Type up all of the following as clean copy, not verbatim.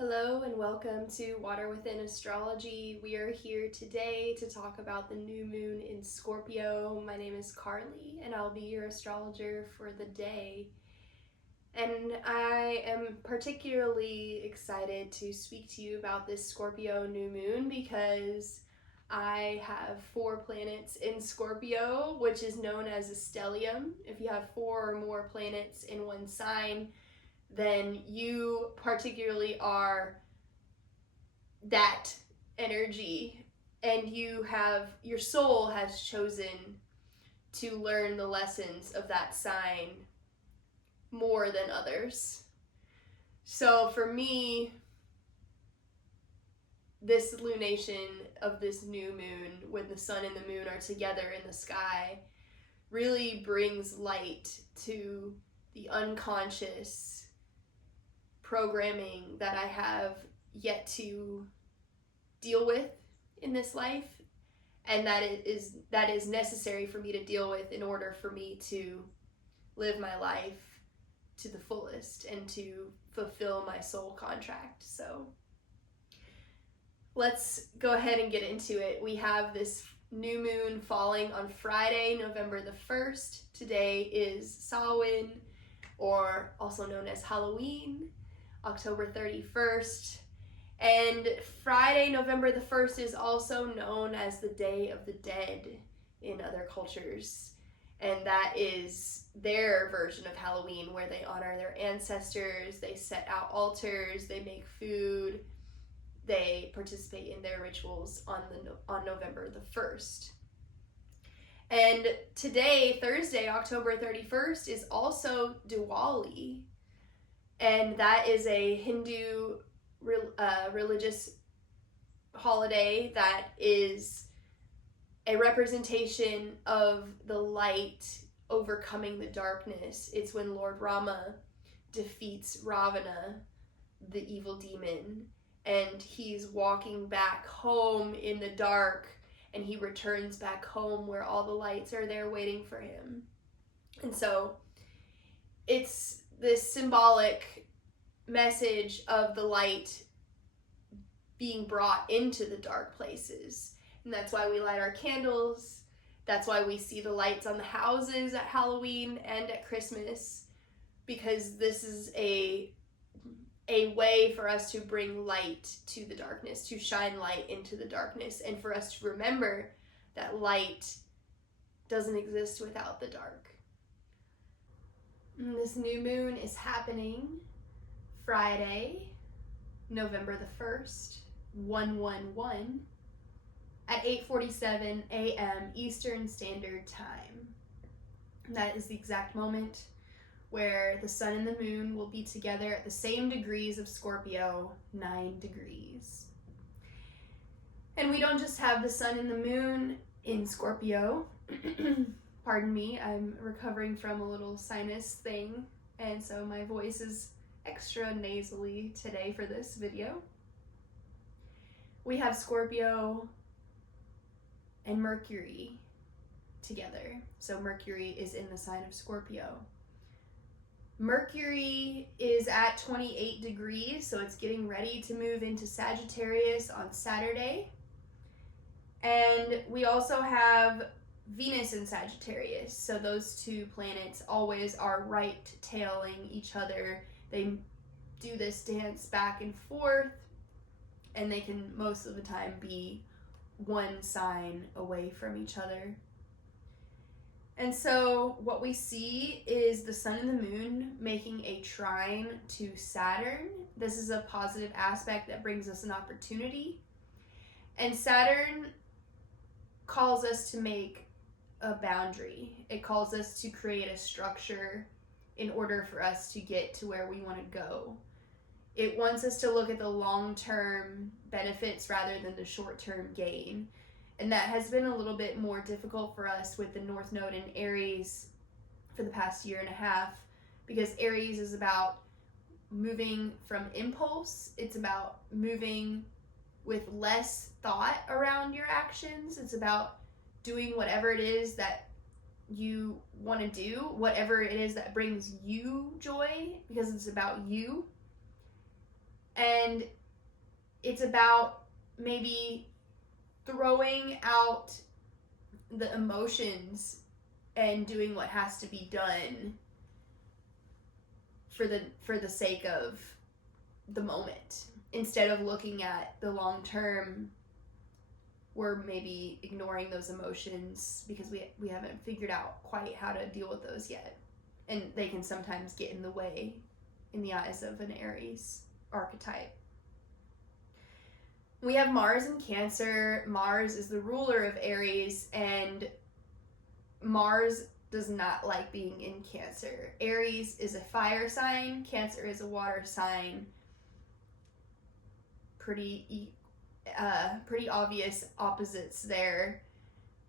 Hello and welcome to Water Within Astrology. We are here today to talk about the new moon in Scorpio. My name is Carly and I'll be your astrologer for the day. And I am particularly excited to speak to you about this Scorpio new moon because I have 4 planets in Scorpio, which is known as a stellium. If you have 4 or more planets in one sign, then you particularly are that energy, and your soul has chosen to learn the lessons of that sign more than others. So for me, this lunation of this new moon, when the sun and the moon are together in the sky, really brings light to the unconscious programming that I have yet to deal with in this life, and that is necessary for me to deal with in order for me to live my life to the fullest and to fulfill my soul contract. So let's go ahead and get into it. We have this new moon falling on Friday, November the 1st. Today is Samhain, or also known as Halloween, October 31st. And Friday, November the 1st is also known as the Day of the Dead in other cultures. And that is their version of Halloween, where they honor their ancestors, they set out altars, they make food, they participate in their rituals on November the 1st. And today, Thursday, October 31st, is also Diwali. And that is a Hindu religious holiday that is a representation of the light overcoming the darkness. It's when Lord Rama defeats Ravana, the evil demon, and he's walking back home in the dark, and he returns back home where all the lights are there waiting for him. And so it's this symbolic message of the light being brought into the dark places. And that's why we light our candles. That's why we see the lights on the houses at Halloween and at Christmas, because this is a way for us to bring light to the darkness, to shine light into the darkness, and for us to remember that light doesn't exist without the dark. And this new moon is happening Friday, November the 1st, 111, at 8:47 a.m. Eastern Standard Time. And that is the exact moment where the sun and the moon will be together at the same degrees of Scorpio, 9 degrees. And we don't just have the sun and the moon in Scorpio. Pardon me, I'm recovering from a little sinus thing, and so my voice is extra nasally today for this video. We have Scorpio and Mercury together. So Mercury is in the sign of Scorpio. Mercury is at 28 degrees, so it's getting ready to move into Sagittarius on Saturday. And we also have Venus in Sagittarius, so those two planets always are right-tailing each other. They do this dance back and forth, and they can most of the time be one sign away from each other. And so what we see is the sun and the moon making a trine to Saturn. This is a positive aspect that brings us an opportunity. And Saturn calls us to make a boundary. It calls us to create a structure in order for us to get to where we want to go. It wants us to look at the long-term benefits rather than the short-term gain. And that has been a little bit more difficult for us with the North Node in Aries for the past year and a half, because Aries is about moving from impulse. It's about moving with less thought around your actions. It's about doing whatever it is that you want to do, whatever it is that brings you joy, because it's about you. And it's about maybe throwing out the emotions and doing what has to be done for the sake of the moment, instead of looking at the long term. We're maybe ignoring those emotions because we haven't figured out quite how to deal with those yet, and they can sometimes get in the way in the eyes of an Aries archetype. We have Mars in Cancer. Mars is the ruler of Aries, and Mars does not like being in Cancer. Aries is a fire sign. Cancer is a water sign. Pretty obvious opposites there.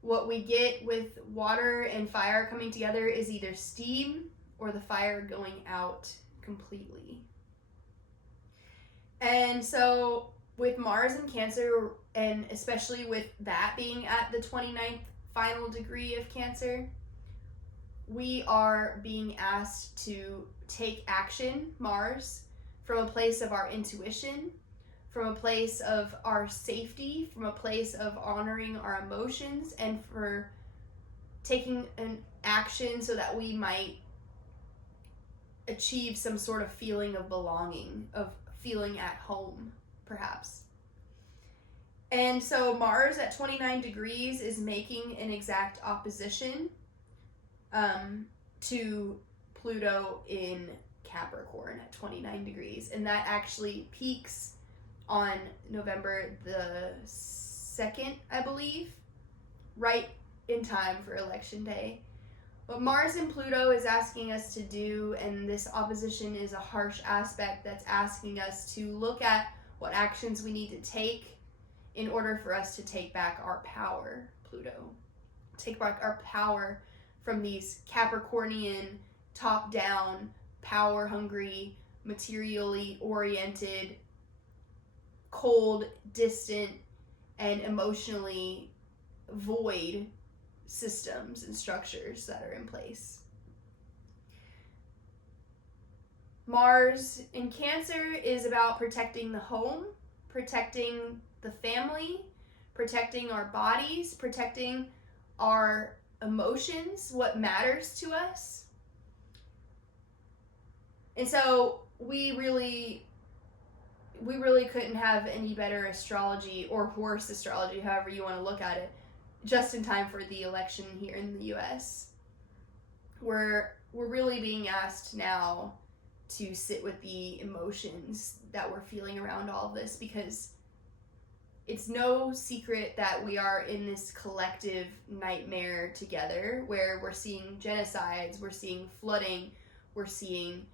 What we get with water and fire coming together is either steam or the fire going out completely. And so with Mars in Cancer, and especially with that being at the 29th final degree of Cancer, we are being asked to take action, Mars, from a place of our intuition, from a place of our safety, from a place of honoring our emotions, and for taking an action so that we might achieve some sort of feeling of belonging, of feeling at home, perhaps. And so Mars at 29 degrees is making an exact opposition to Pluto in Capricorn at 29 degrees. And that actually peaks on November the 2nd, I believe, right in time for Election Day. What Mars and Pluto is asking us to do, and this opposition is a harsh aspect that's asking us to look at what actions we need to take in order for us to take back our power, Pluto. Take back our power from these Capricornian, top-down, power-hungry, materially oriented, cold, distant, and emotionally void systems and structures that are in place. Mars in Cancer is about protecting the home, protecting the family, protecting our bodies, protecting our emotions, what matters to us. And so we really couldn't have any better astrology, or worse astrology, however you want to look at it, just in time for the election here in the US. We're really being asked now to sit with the emotions that we're feeling around all of this, because it's no secret that we are in this collective nightmare together, where we're seeing genocides, we're seeing flooding, we're seeing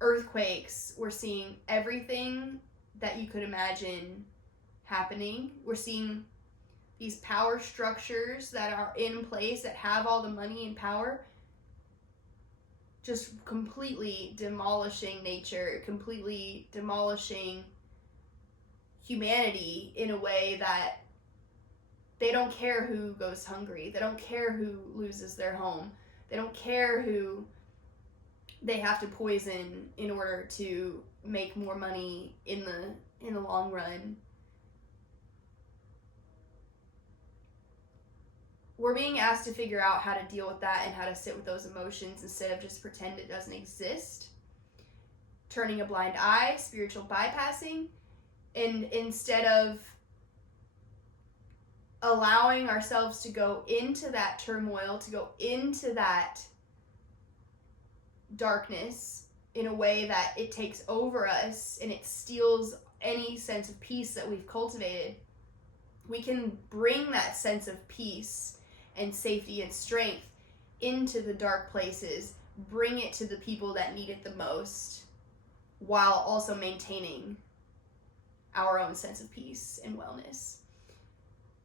earthquakes, we're seeing everything that you could imagine happening. We're seeing these power structures that are in place, that have all the money and power, just completely demolishing nature, completely demolishing humanity in a way that they don't care who goes hungry. They don't care who loses their home. They don't care who they have to poison in order to make more money in the long run. We're being asked to figure out how to deal with that and how to sit with those emotions instead of just pretend it doesn't exist. Turning a blind eye, spiritual bypassing, and instead of allowing ourselves to go into that turmoil, to go into that darkness in a way that it takes over us and it steals any sense of peace that we've cultivated, we can bring that sense of peace and safety and strength into the dark places, bring it to the people that need it the most, while also maintaining our own sense of peace and wellness.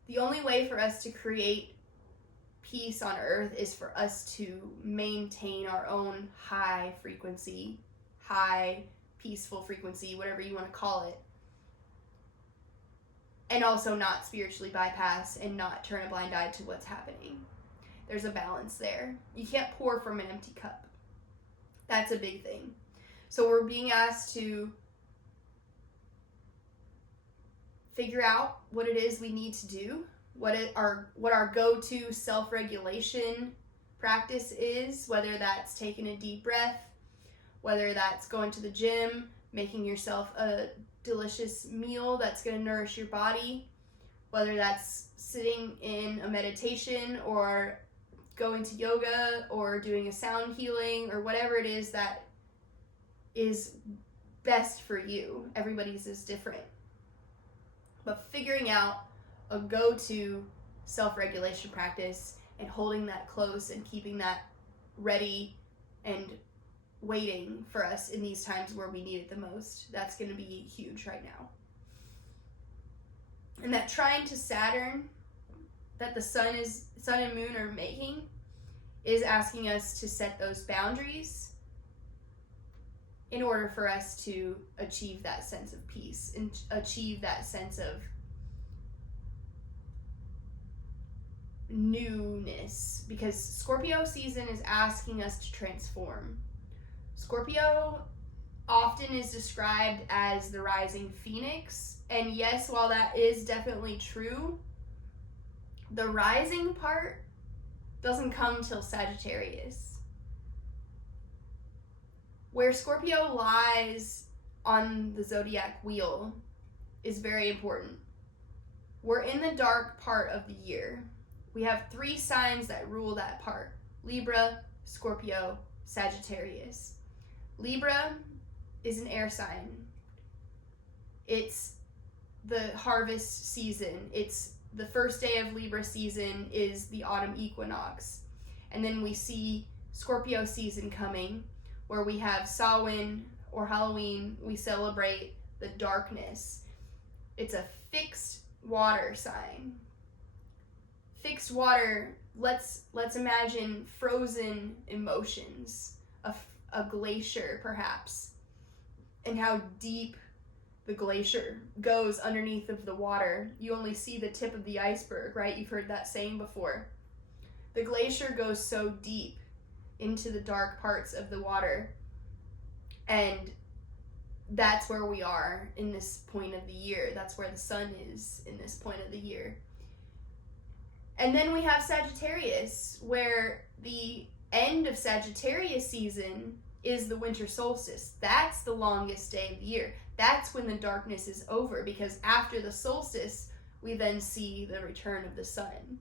The only way for us to create peace on earth is for us to maintain our own high frequency, high peaceful frequency, whatever you want to call it, and also not spiritually bypass and not turn a blind eye to what's happening. There's a balance there. You can't pour from an empty cup. That's a big thing. So we're being asked to figure out what it is we need to do, what our go-to self-regulation practice is, whether that's taking a deep breath, whether that's going to the gym, making yourself a delicious meal that's going to nourish your body, whether that's sitting in a meditation or going to yoga or doing a sound healing or whatever it is that is best for you. Everybody's is different. But figuring out a go-to self-regulation practice and holding that close and keeping that ready and waiting for us in these times where we need it the most, that's going to be huge right now. And that trine to Saturn that the sun and moon are making is asking us to set those boundaries in order for us to achieve that sense of peace and achieve that sense of newness, because Scorpio season is asking us to transform. Scorpio often is described as the rising phoenix, and yes, while that is definitely true, the rising part doesn't come till Sagittarius. Where Scorpio lies on the zodiac wheel is very important. We're in the dark part of the year. We have 3 signs that rule that part: Libra, Scorpio, Sagittarius. Libra is an air sign. It's the harvest season. It's the first day of Libra season is the autumn equinox. And then we see Scorpio season coming, where we have Samhain or Halloween. We celebrate the darkness. It's a fixed water sign. Fixed water, let's imagine frozen emotions, a glacier perhaps, and how deep the glacier goes underneath of the water. You only see the tip of the iceberg, right? You've heard that saying before. The glacier goes so deep into the dark parts of the water, and that's where we are in this point of the year. That's where the sun is in this point of the year. And then we have Sagittarius, where the end of Sagittarius season is the winter solstice. That's the longest day of the year. That's when the darkness is over, because after the solstice, we then see the return of the sun.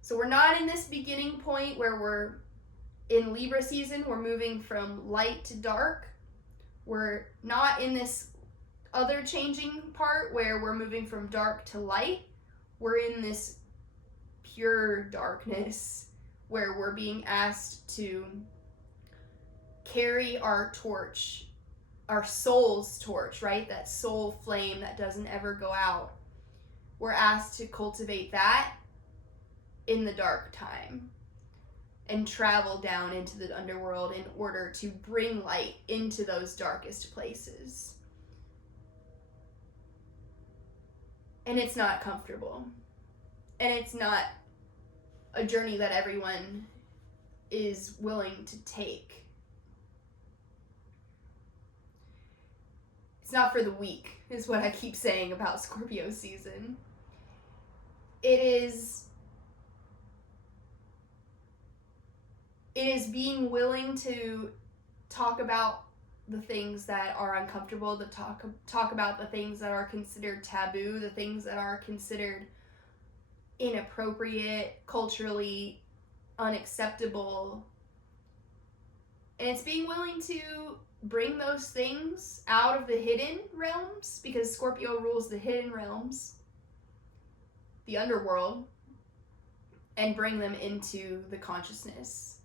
So we're not in this beginning point where we're in Libra season. We're moving from light to dark. We're not in this other changing part where we're moving from dark to light. We're in this pure darkness where we're being asked to carry our torch, our soul's torch, right? That soul flame that doesn't ever go out. We're asked to cultivate that in the dark time and travel down into the underworld in order to bring light into those darkest places. And it's not comfortable. And it's not a journey that everyone is willing to take. It's not for the weak, is what I keep saying about Scorpio season. It is being willing to talk about the things that are uncomfortable, to talk about the things that are considered taboo, the things that are considered inappropriate, culturally unacceptable. And it's being willing to bring those things out of the hidden realms, because Scorpio rules the hidden realms, the underworld, and bring them into the consciousness,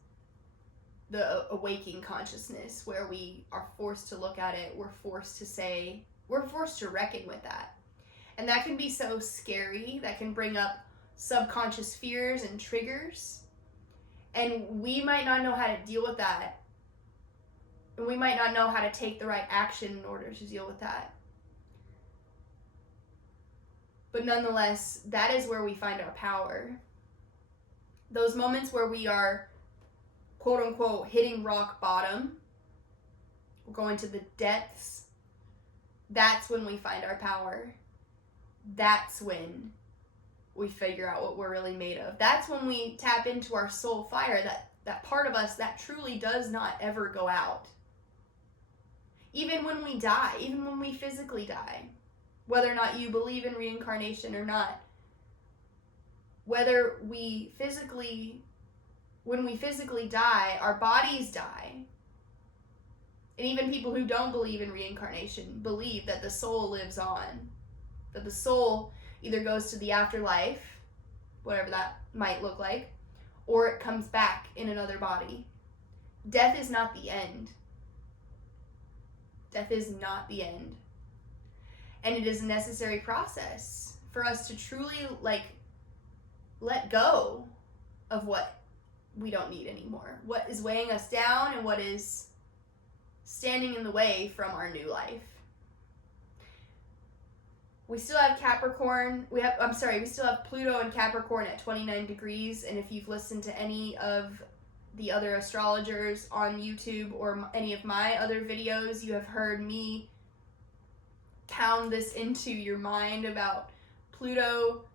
the awaking consciousness, where we are forced to look at it, we're forced to reckon with that. And that can be so scary, that can bring up subconscious fears and triggers, and we might not know how to deal with that. And we might not know how to take the right action in order to deal with that. But nonetheless, that is where we find our power. Those moments where we are, quote unquote, hitting rock bottom, we're going to the depths, that's when we find our power. that's when we figure out what we're really made of. That's when we tap into our soul fire, that part of us that truly does not ever go out. Even when we die, even when we physically die, whether or not you believe in reincarnation or not, when we physically die, our bodies die. And even people who don't believe in reincarnation believe that the soul lives on, that the soul either goes to the afterlife, whatever that might look like, or it comes back in another body. Death is not the end. Death is not the end. And it is a necessary process for us to truly let go of what we don't need anymore, what is weighing us down and what is standing in the way from our new life. We still have we still have Pluto and Capricorn at 29 degrees, and if you've listened to any of the other astrologers on YouTube or any of my other videos, you have heard me pound this into your mind about Pluto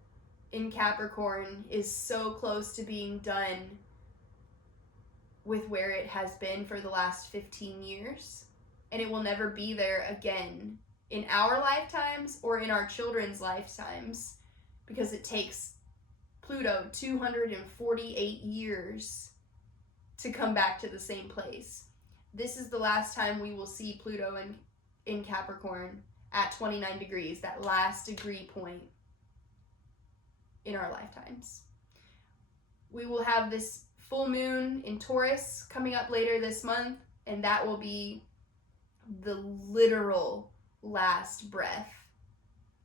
in Capricorn is so close to being done with where it has been for the last 15 years, and it will never be there again in our lifetimes or in our children's lifetimes, because it takes Pluto 248 years to come back to the same place. This is the last time we will see Pluto in Capricorn at 29 degrees, that last degree point in our lifetimes. We will have this full moon in Taurus coming up later this month, and that will be the literal last breath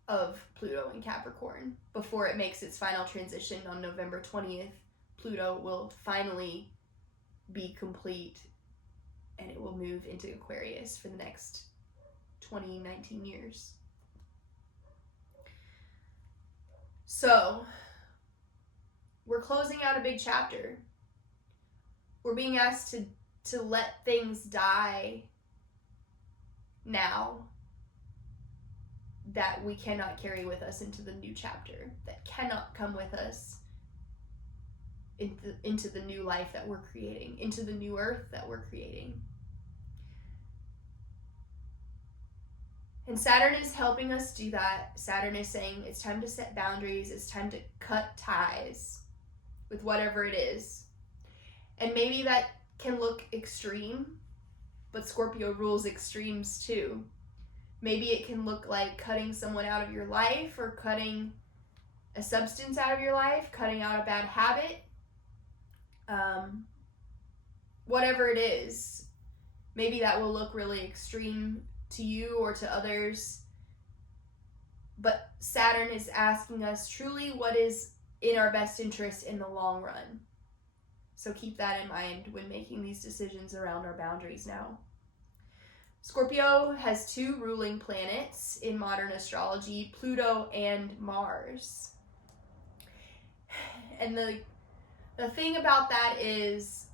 of Pluto in Capricorn before it makes its final transition on November 20th. Pluto will finally be complete, and it will move into Aquarius for the next 19 years. So, we're closing out a big chapter. We're being asked to let things die now that we cannot carry with us into the new chapter, that cannot come with us into the new life that we're creating, into the new earth that we're creating. And Saturn is helping us do that. Saturn is saying it's time to set boundaries, it's time to cut ties with whatever it is. And maybe that can look extreme, but Scorpio rules extremes too. Maybe it can look like cutting someone out of your life, or cutting a substance out of your life, cutting out a bad habit. Whatever it is, maybe that will look really extreme to you or to others. But Saturn is asking us truly what is in our best interest in the long run. So keep that in mind when making these decisions around our boundaries now. Scorpio has two ruling planets in modern astrology, Pluto and Mars. And the thing about that is,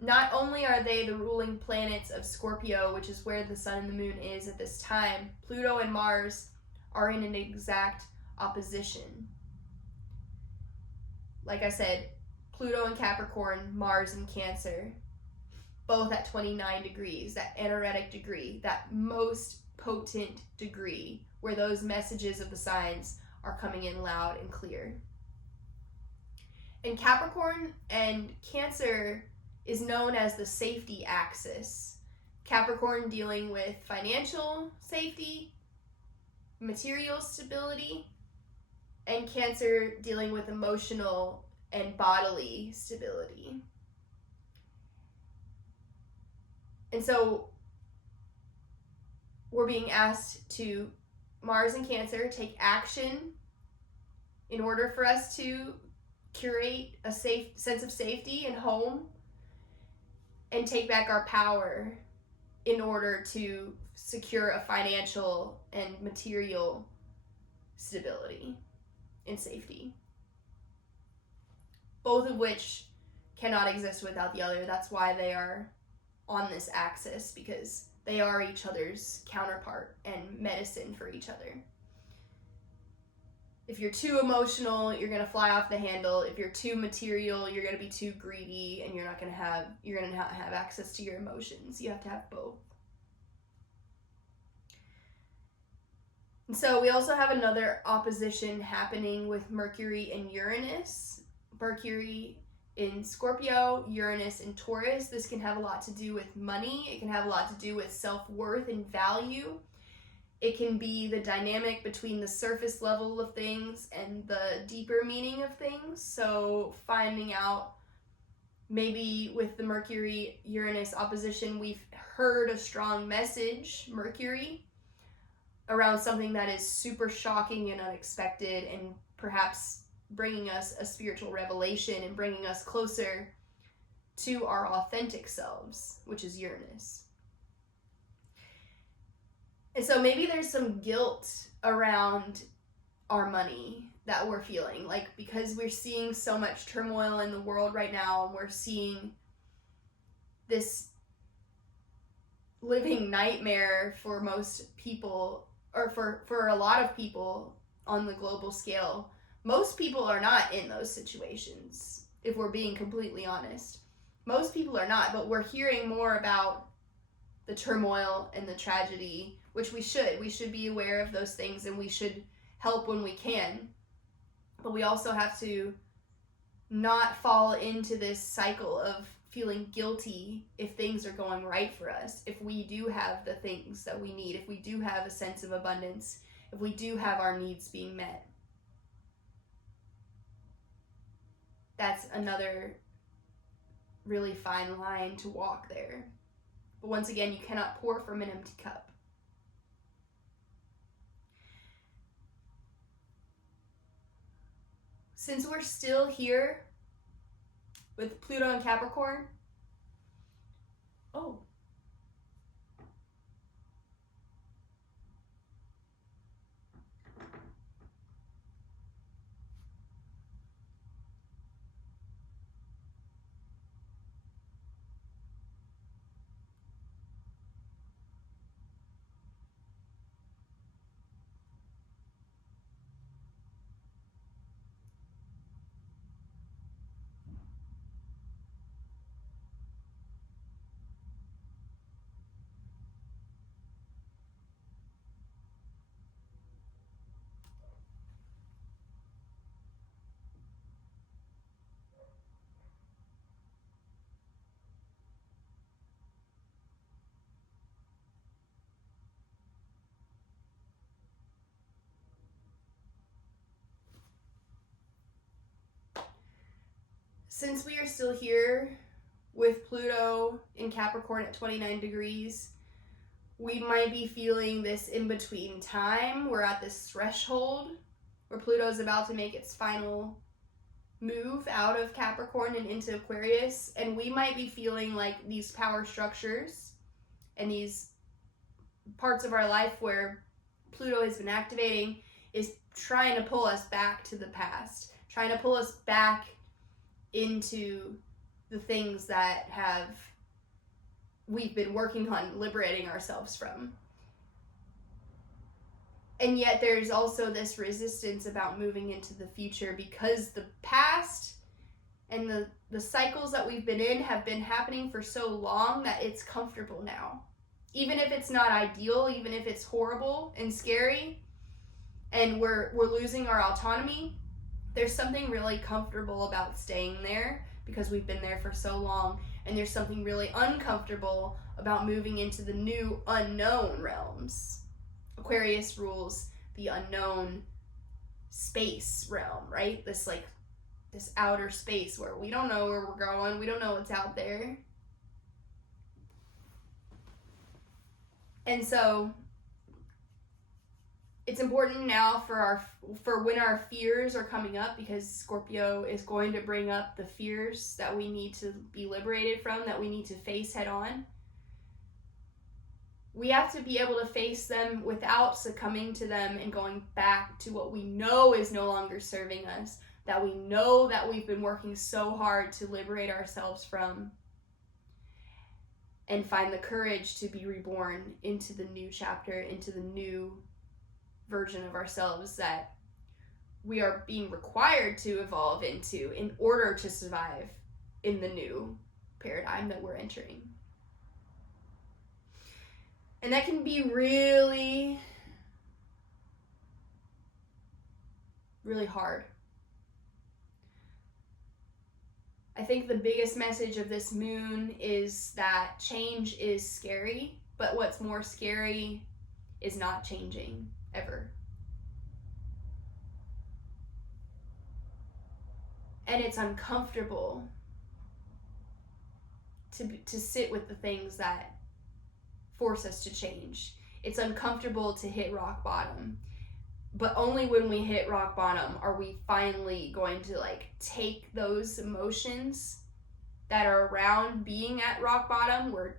not only are they the ruling planets of Scorpio, which is where the sun and the moon is at this time, Pluto and Mars are in an exact opposition. Like I said, Pluto in Capricorn, Mars in Cancer, both at 29 degrees, that energetic degree, that most potent degree, where those messages of the signs are coming in loud and clear. And Capricorn and Cancer is known as the safety axis. Capricorn dealing with financial safety, material stability, and Cancer dealing with emotional and bodily stability. And so we're being asked to, Mars and Cancer, take action in order for us to curate a safe sense of safety and home, and take back our power in order to secure a financial and material stability and safety. Both of which cannot exist without the other. That's why they are on this axis, because they are each other's counterpart and medicine for each other. If you're too emotional, you're going to fly off the handle. If you're too material, you're going to be too greedy, and you're not going to have access to your emotions. You have to have both. And so we also have another opposition happening with Mercury and Uranus. Mercury in Scorpio, Uranus in Taurus. This can have a lot to do with money. It can have a lot to do with self-worth and value. It can be the dynamic between the surface level of things and the deeper meaning of things. So finding out, maybe with the Mercury-Uranus opposition, we've heard a strong message, Mercury, around something that is super shocking and unexpected, and perhaps bringing us a spiritual revelation and bringing us closer to our authentic selves, which is Uranus. And so maybe there's some guilt around our money that we're feeling, like, because we're seeing so much turmoil in the world right now, and we're seeing this living nightmare for most people, or for a lot of people on the global scale. Most people are not in those situations, if we're being completely honest. Most people are not, but we're hearing more about the turmoil and the tragedy, which we should. We should be aware of those things, and we should help when we can. But we also have to not fall into this cycle of feeling guilty if things are going right for us, if we do have the things that we need, if we do have a sense of abundance, if we do have our needs being met. That's another really fine line to walk there. But once again, you cannot pour from an empty cup. Since we're still here with Pluto and Capricorn, since we are still here with Pluto in Capricorn at 29 degrees, we might be feeling this in-between time. We're at this threshold where Pluto is about to make its final move out of Capricorn and into Aquarius, and we might be feeling like these power structures and these parts of our life where Pluto has been activating is trying to pull us back to the past, trying to pull us back into the things that we've been working on liberating ourselves from. And yet there's also this resistance about moving into the future, because the past and the cycles that we've been in have been happening for so long that it's comfortable now. Even if it's not ideal, even if it's horrible and scary, and we're losing our autonomy, there's something really comfortable about staying there because we've been there for so long. And there's something really uncomfortable about moving into the new unknown realms. Aquarius rules the unknown space realm, right? This outer space where we don't know where we're going. We don't know what's out there. And so it's important now for when our fears are coming up, because Scorpio is going to bring up the fears that we need to be liberated from, that we need to face head on. We have to be able to face them without succumbing to them and going back to what we know is no longer serving us, that we know that we've been working so hard to liberate ourselves from, and find the courage to be reborn into the new chapter, into the new version of ourselves that we are being required to evolve into in order to survive in the new paradigm that we're entering. And that can be really, really hard. I think the biggest message of this moon is that change is scary, but what's more scary is not changing ever. And it's uncomfortable to sit with the things that force us to change. It's uncomfortable to hit rock bottom. But only when we hit rock bottom are we finally going to take those emotions that are around being at rock bottom. We're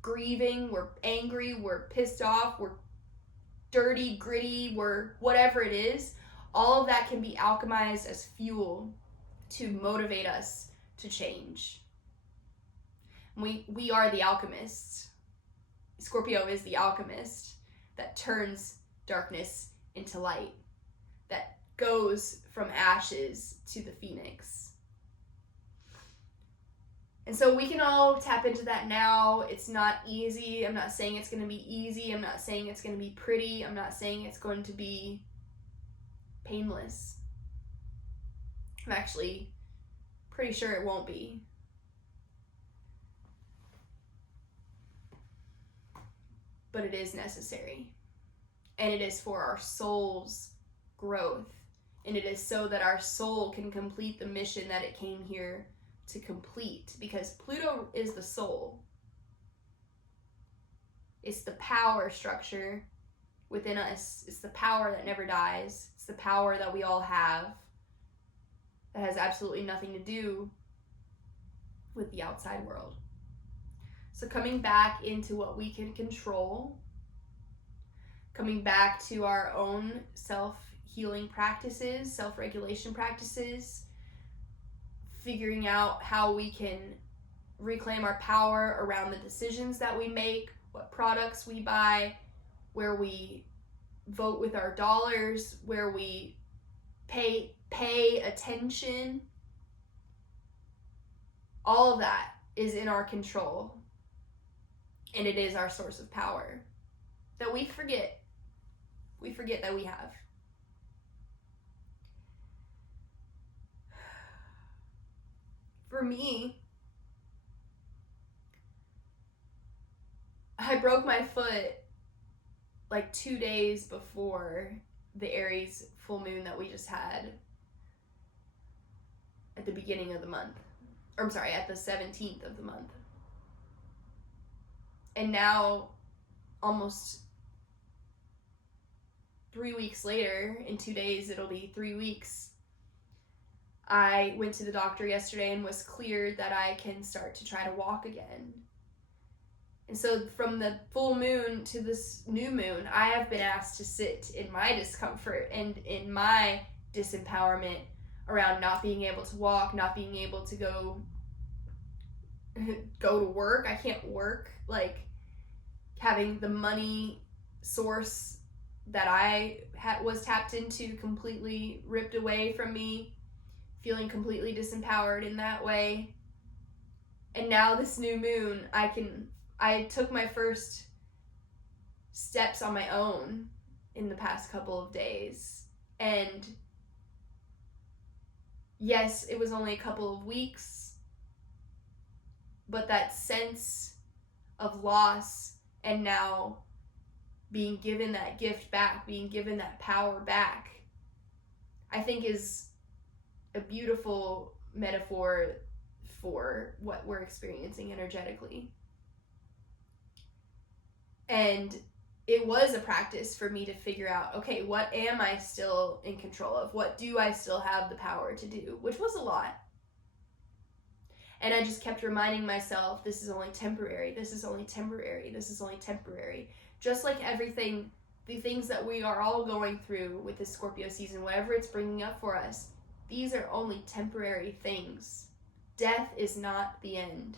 grieving, we're angry, we're pissed off, we're dirty, gritty, we're whatever it is. All of that can be alchemized as fuel to motivate us to change. We are the alchemists. Scorpio is the alchemist that turns darkness into light, that goes from ashes to the phoenix. And so we can all tap into that now. It's not easy. I'm not saying it's going to be easy. I'm not saying it's going to be pretty. I'm not saying it's going to be painless. I'm actually pretty sure it won't be. But it is necessary. And it is for our soul's growth. And it is so that our soul can complete the mission that it came here to complete. Because Pluto is the soul. It's the power structure within us. It's the power that never dies. It's the power that we all have that has absolutely nothing to do with the outside world. So coming back into what we can control, coming back to our own self-healing practices, self-regulation practices, figuring out how we can reclaim our power around the decisions that we make, what products we buy, where we vote with our dollars, where we pay attention. All of that is in our control. And it is our source of power that we forget. We forget that we have. For me, I broke my foot 2 days before the Aries full moon that we just had at the beginning of the month. Or I'm sorry, at the 17th of the month. And now, almost 3 weeks later, in 2 days, it'll be 3 weeks, I went to the doctor yesterday and was cleared that I can start to try to walk again. And so from the full moon to this new moon, I have been asked to sit in my discomfort and in my disempowerment around not being able to walk, not being able to go to work. I can't work. Having the money source that I was tapped into completely ripped away from me, feeling completely disempowered in that way. And now this new moon, I took my first steps on my own in the past couple of days. And yes, it was only a couple of weeks, but that sense of loss and now being given that gift back, being given that power back, I think is a beautiful metaphor for what we're experiencing energetically. And it was a practice for me to figure out, okay, what am I still in control of? What do I still have the power to do? Which was a lot. And I just kept reminding myself, this is only temporary, this is only temporary, this is only temporary. Just like everything, the things that we are all going through with this Scorpio season, whatever it's bringing up for us, these are only temporary things. Death is not the end.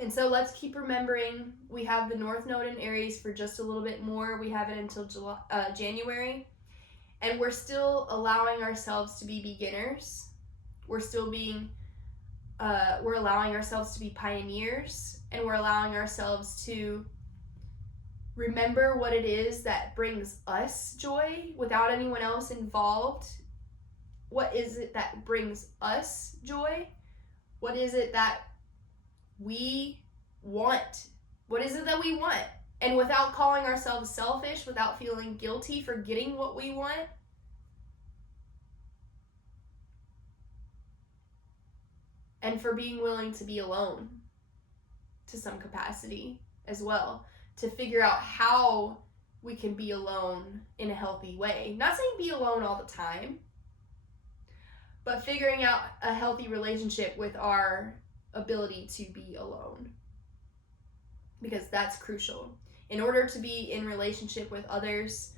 And so let's keep remembering we have the North Node in Aries for just a little bit more. We have it until January. And we're still allowing ourselves to be beginners. We're still we're allowing ourselves to be pioneers. And we're allowing ourselves to remember what it is that brings us joy without anyone else involved. What is it that brings us joy? What is it that we want? What is it that we want? And without calling ourselves selfish, without feeling guilty for getting what we want. And for being willing to be alone to some capacity as well. To figure out how we can be alone in a healthy way. Not saying be alone all the time, but figuring out a healthy relationship with our ability to be alone. Because that's crucial. In order to be in relationship with others,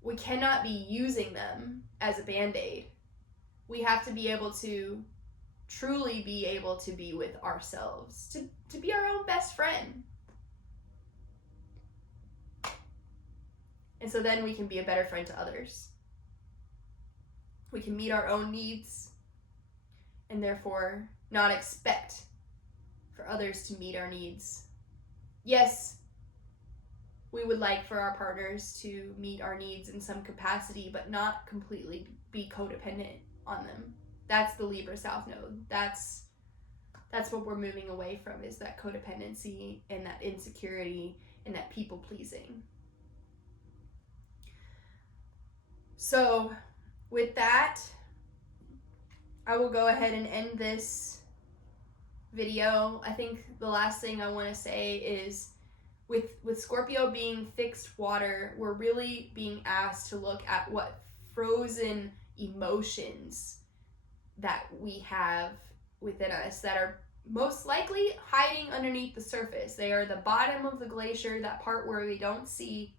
we cannot be using them as a band-aid. We have to be able to truly be able to be with ourselves, to be our own best friend. And so then we can be a better friend to others. We can meet our own needs and therefore not expect for others to meet our needs. Yes, we would like for our partners to meet our needs in some capacity, but not completely be codependent on them. That's the Libra South Node. That's what we're moving away from, is that codependency and that insecurity and that people pleasing. So with that, I will go ahead and end this video. I think the last thing I want to say is with Scorpio being fixed water, we're really being asked to look at what frozen emotions that we have within us that are most likely hiding underneath the surface. They are the bottom of the glacier, that part where we don't see,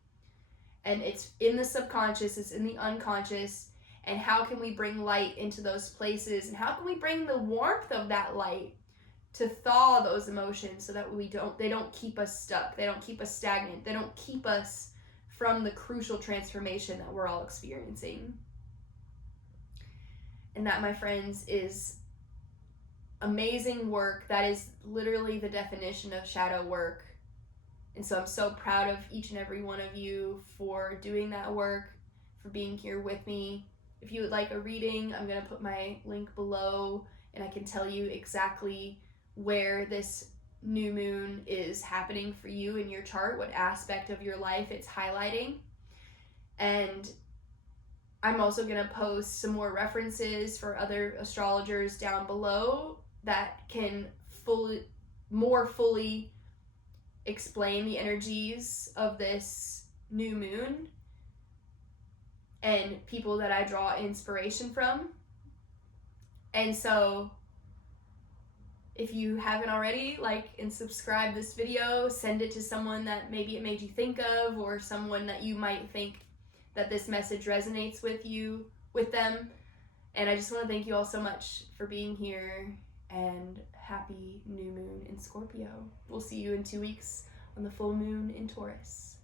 and it's in the subconscious, it's in the unconscious. And how can we bring light into those places, and how can we bring the warmth of that light to thaw those emotions so that they don't keep us stuck, they don't keep us stagnant, they don't keep us from the crucial transformation that we're all experiencing. And that, my friends, is amazing work. That is literally the definition of shadow work. And so I'm so proud of each and every one of you for doing that work, for being here with me. If you would like a reading, I'm going to put my link below, and I can tell you exactly where this new moon is happening for you in your chart, what aspect of your life it's highlighting. And I'm also going to post some more references for other astrologers down below that can more fully explain the energies of this new moon and people that I draw inspiration from. And so if you haven't already, like and subscribe this video, send it to someone that maybe it made you think of, or someone that you might think that this message resonates with them. And I just want to thank you all so much for being here, and happy new moon in Scorpio. We'll see you in 2 weeks on the full moon in Taurus.